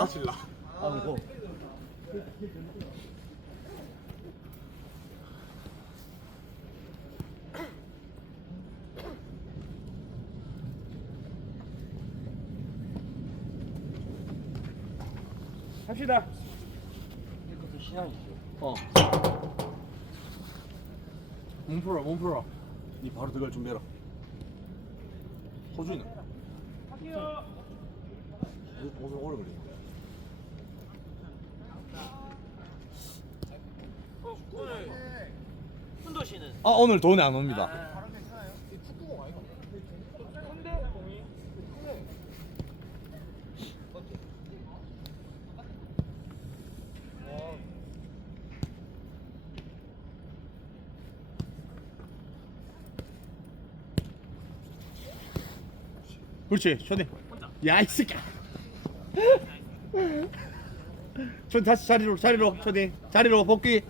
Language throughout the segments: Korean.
아? 아 이거 합시다. 이것도 시간이죠 어. 몸 풀어, 몸 풀어. 니 바로 들어갈 준비해라. 호주이는. 오늘 오래 걸리네. 훈도 씨는 아 오늘 돈이 안 옵니다. 그렇지, 쇼니. 야, 이 새끼야. 쇼니 다시 자리로, 자리로, 쇼니. 자리로 복귀.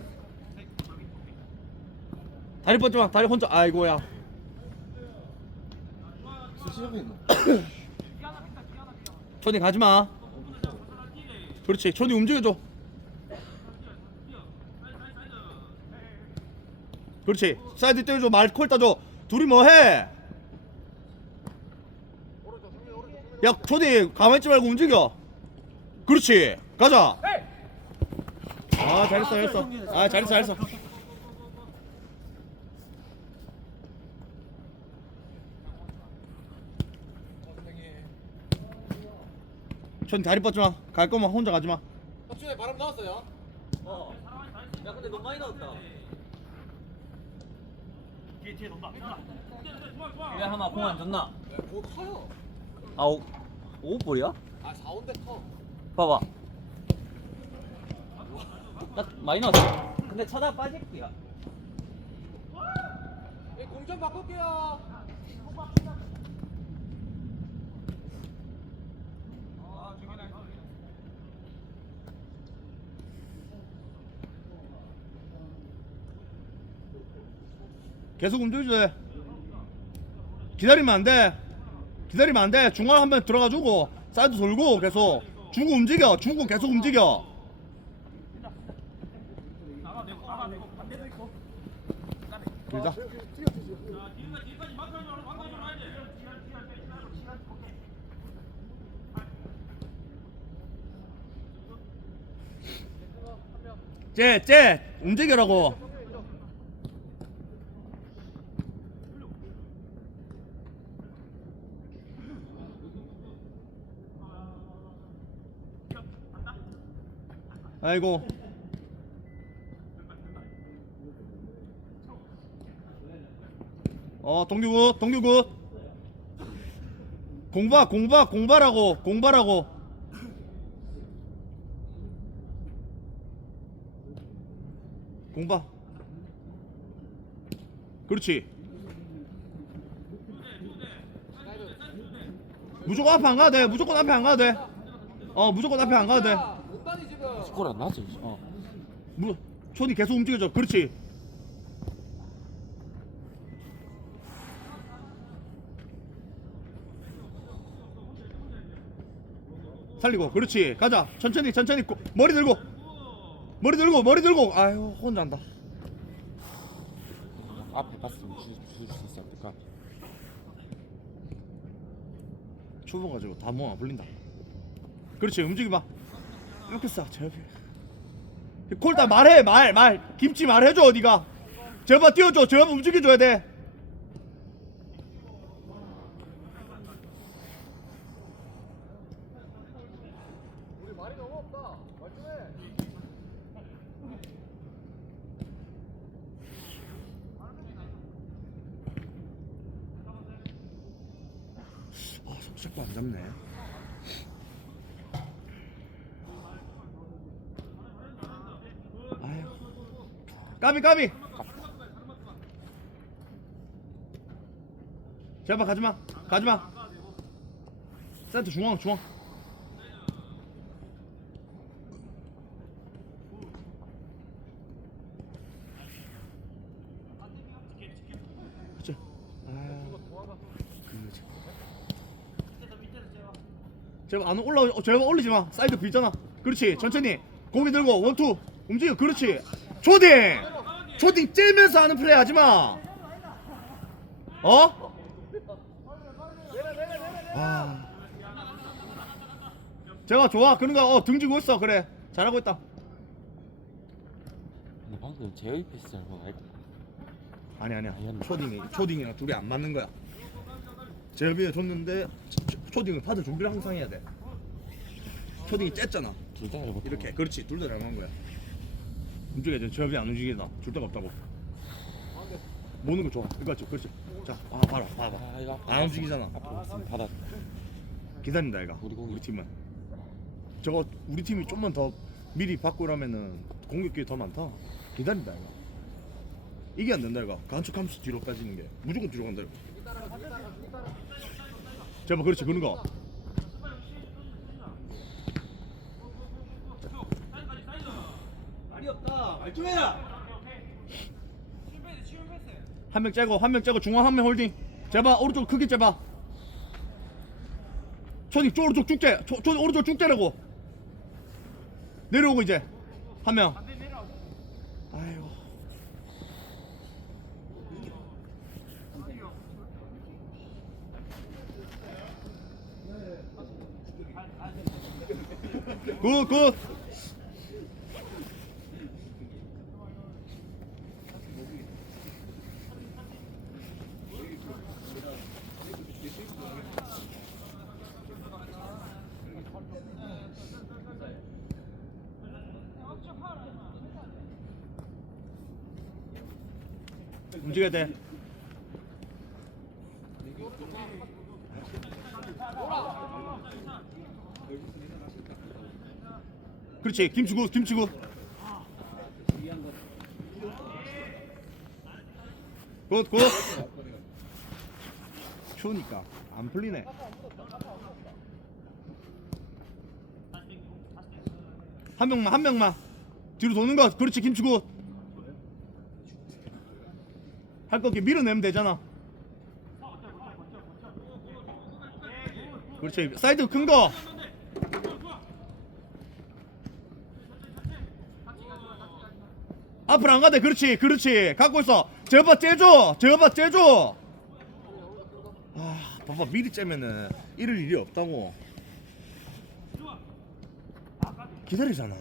다리 뻗지 마. 다리 혼자. 아이고야. 있나? 초니 가지 마. 그렇지. 초니 움직여줘. 그렇지. 사이드 떼어줘. 말콜 따줘. 둘이 뭐 해? 야, 초니 가만히 있지 말고 움직여. 그렇지. 가자. 아, 잘했어, 잘했어. 아, 잘했어, 잘했어. 초니 다리 뻗지 마. 갈 거면 혼자 가지 마. 혁준에 바람 나왔어요? 어. 야 근데 너무 많이 나왔다. 뒤에 뒤에 논다. 왜 하나 공안 줬나? 네, 곧 커요 아 오, 오볼이야? 아 4온대 커 봐봐. 나 많이 나왔어. 근데 차다 빠질게야. 예, 공점 바꿀게요 계속 움직여줘야 돼. 기다리면 안 돼. 기다리면 안 돼. 중앙 한번 들어가 주고 사이드 돌고 계속 중구 움직여. 중구 계속 움직여. 밀자. 쟤, 쟤, 움직여라고. 아이고. 어, 동규굿, 동규굿. 공바, 공바, 공바라고, 공바라고. 공바. 그렇지. 무조건 앞에 안 가도 돼. 무조건 앞에 안 가도 돼. 어, 무조건 앞에 안 가도 돼. 못 다니 지금 스코어 안 나지. 어. 무, 손이 계속 움직여줘. 그렇지. 살리고. 그렇지. 가자. 천천히, 천천히. 고- 머리 들고. 머리 들고, 머리 들고. 아유, 혼자 한다. 앞에 봤으면 주줄 수 있었을까? 추워 가지고 다 모아 불린다. 그렇지. 움직여봐. 이렇게 싹. 저 옆에. 콜다 말해, 말, 말. 김치 말해줘, 어디가. 저봐 띄워줘. 저봐 움직여줘야 돼. 아, 속잡고 안 잡네. 아유. 까비 까비. 제발 가지마. 가지마. 센터 중앙 중앙. 아유. 그치. 제발 안 올라 어, 제발 올리지 마 사이드 비잖아 그렇지 천천히 고개 들고 원투 움직여 그렇지 초딩 초딩 째면서 하는 플레이 하지 마. 어? 아. 제가 좋아. 그런가 어 등지고 있어. 그래. 잘하고 있다. 근데 방금 제어이 패스 잘못 알고 아니 아니야. 아니었나? 초딩이 초딩이랑 둘이 안 맞는 거야. 제비에 줬는데 초- 초- 초딩은 받을 준비를 항상 해야 돼. 초딩이 쬐잖아. 둘다 이렇게. 그렇지. 둘 다 잘한 거야 움직여 이제 제업이 안 움직이다. 줄 데가 없다고. 모는 거 좋아. 그렇지 그렇지. 자 아, 봐라. 봐봐. 아 이거 앞으로 안 움직이잖아. 앞으로 갔으면 받았 기다린다 얘가 우리 공이. 우리 팀은. 저거 우리 팀이 좀만 더 미리 받고 이러면은 공격기 더 많다. 기다린다 얘가 이게 안 된다 얘가 간축하면서 뒤로 빠지는 게. 무조건 뒤로 간다 얘가 제발 그렇지. 그런 거 말이 없다. 말 좀 해라. 한 명 째고 한 명 째고 중앙 한 명 홀딩. 제발 오른쪽 크게 째봐. 초디 쪽 오른쪽 쭉째 초디 오른쪽 쭉 째라고. 내려오고 이제. 한명. 아이고. 굿굿 움직여야 돼. 그렇지. 김치구 김치구 굿 굿. 추우니까 안 풀리네. 한 명만 한 명만. 뒤로 도는 거 그렇지 김치구 할 거기 밀어내면 되잖아. 그렇지. 사이드 큰 거. 앞으로 안 가대 그렇지 그렇지. 갖고 있어. 제어봐 째줘. 제어봐 째줘. 아 봐봐. 미리 째면은 이럴 일이 없다고. 기다리잖아.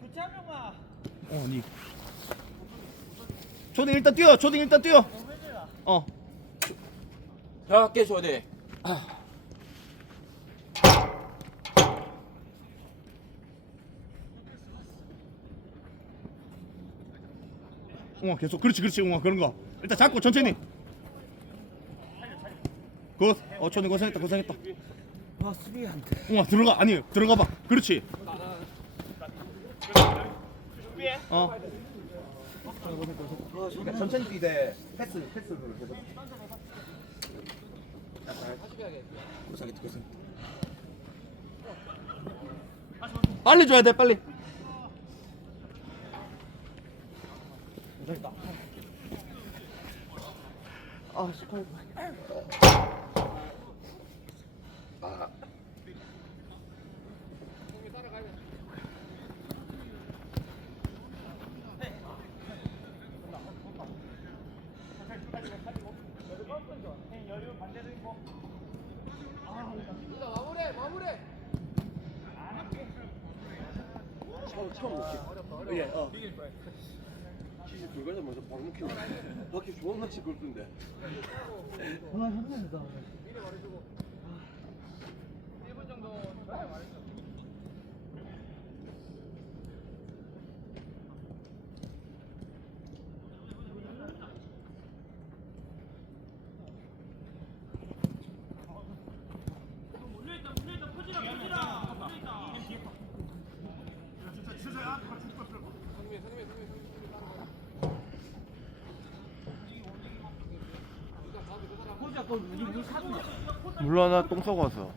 교체 한 명만. 어니 초딩 일단 뛰어 초딩 일단 뛰어. 어. 야 깨줘야 돼 웅아 계속. 그렇지 그렇지 웅아. 그런 거. 일단 잡고 천천히. 굿어 초딩 고생했다 고생했다. 아 수비 안 돼 웅아 들어가. 아니 들어가 봐. 그렇지. 어 그러니까 천천히 뛰되 패스 패스를 계속 고생했다 고생했다 빨리 줘야 돼 빨리. 고생했다. 아 시끄러 마무리해 마무리해. 처음 처음 먹지. 예, 어. 진짜 불가자 먼저 방 먹히고 밖에 주원 같이 긁던데. 몰라 나똥 싸고 왔어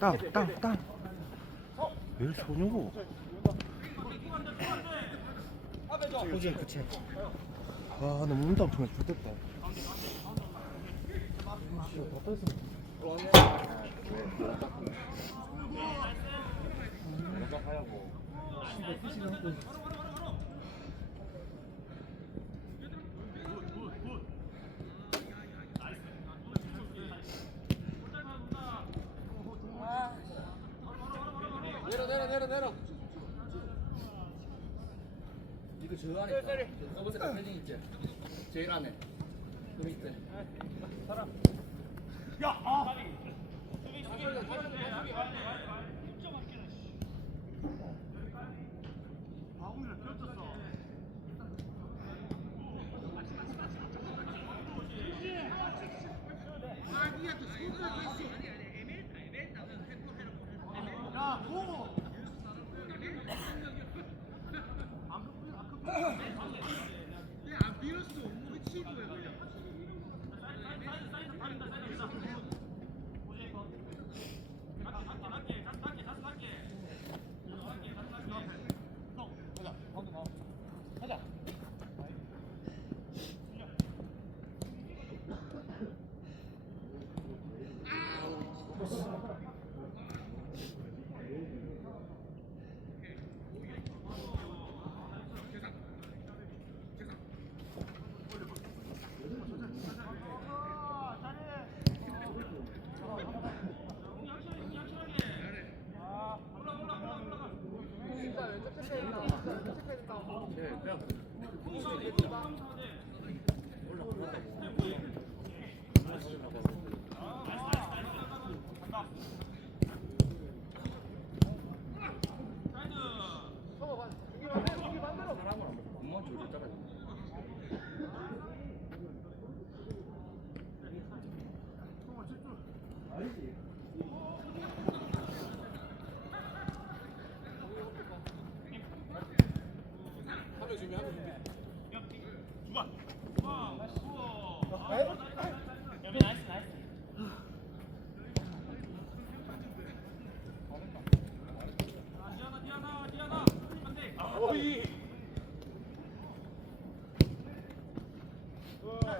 땅 땅 땅 왜 소녀고? 호진 그치 아 너무 눈도 안 통해 죽겠다. 이거 저 안에 있다 패딩 있지 제일 안에 그 밑에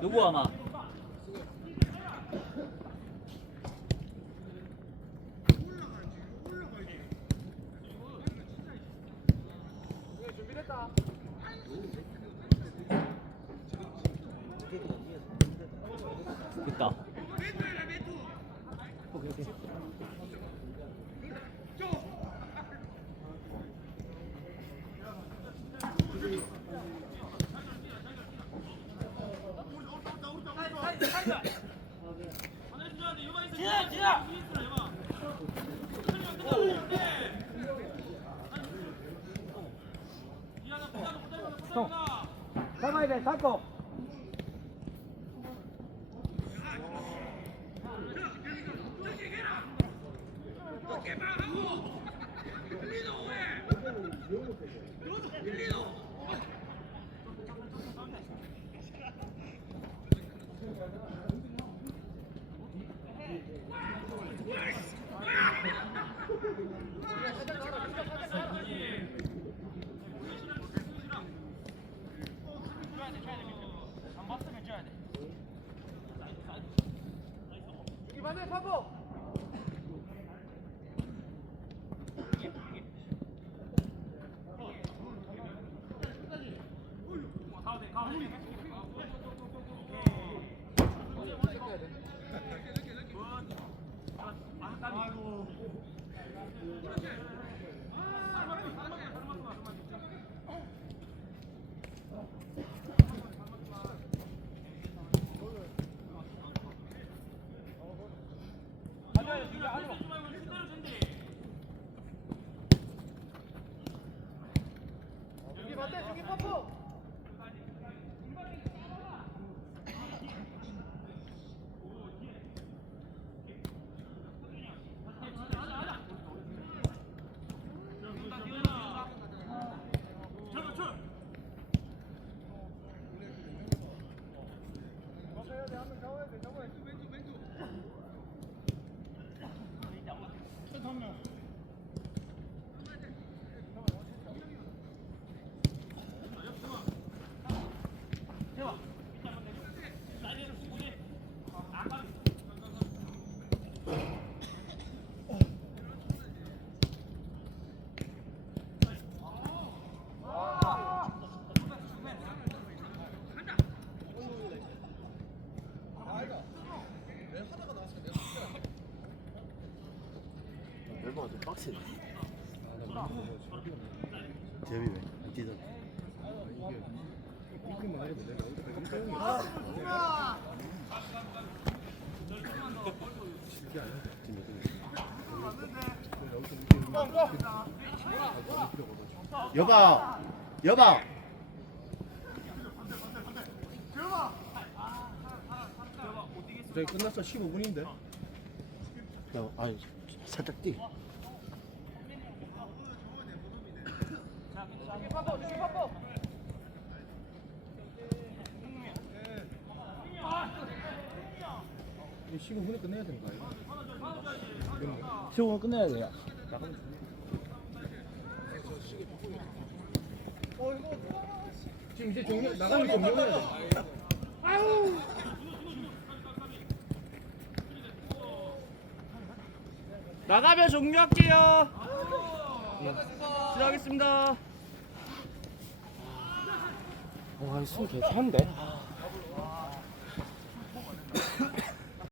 누구 아마 Yeah. 아이고. 아까 여봐, 여봐. 저희 끝났어 15분인데. 야, 아니 살짝 뛰. 이 15분에 끝내야 되는 거 아니야? 15분 끝내야 돼요. 지금 이제 종료 나가면 종료해야 돼. 나가면 종료할게요. 시작하겠습니다. 와, 숨 괜찮은데?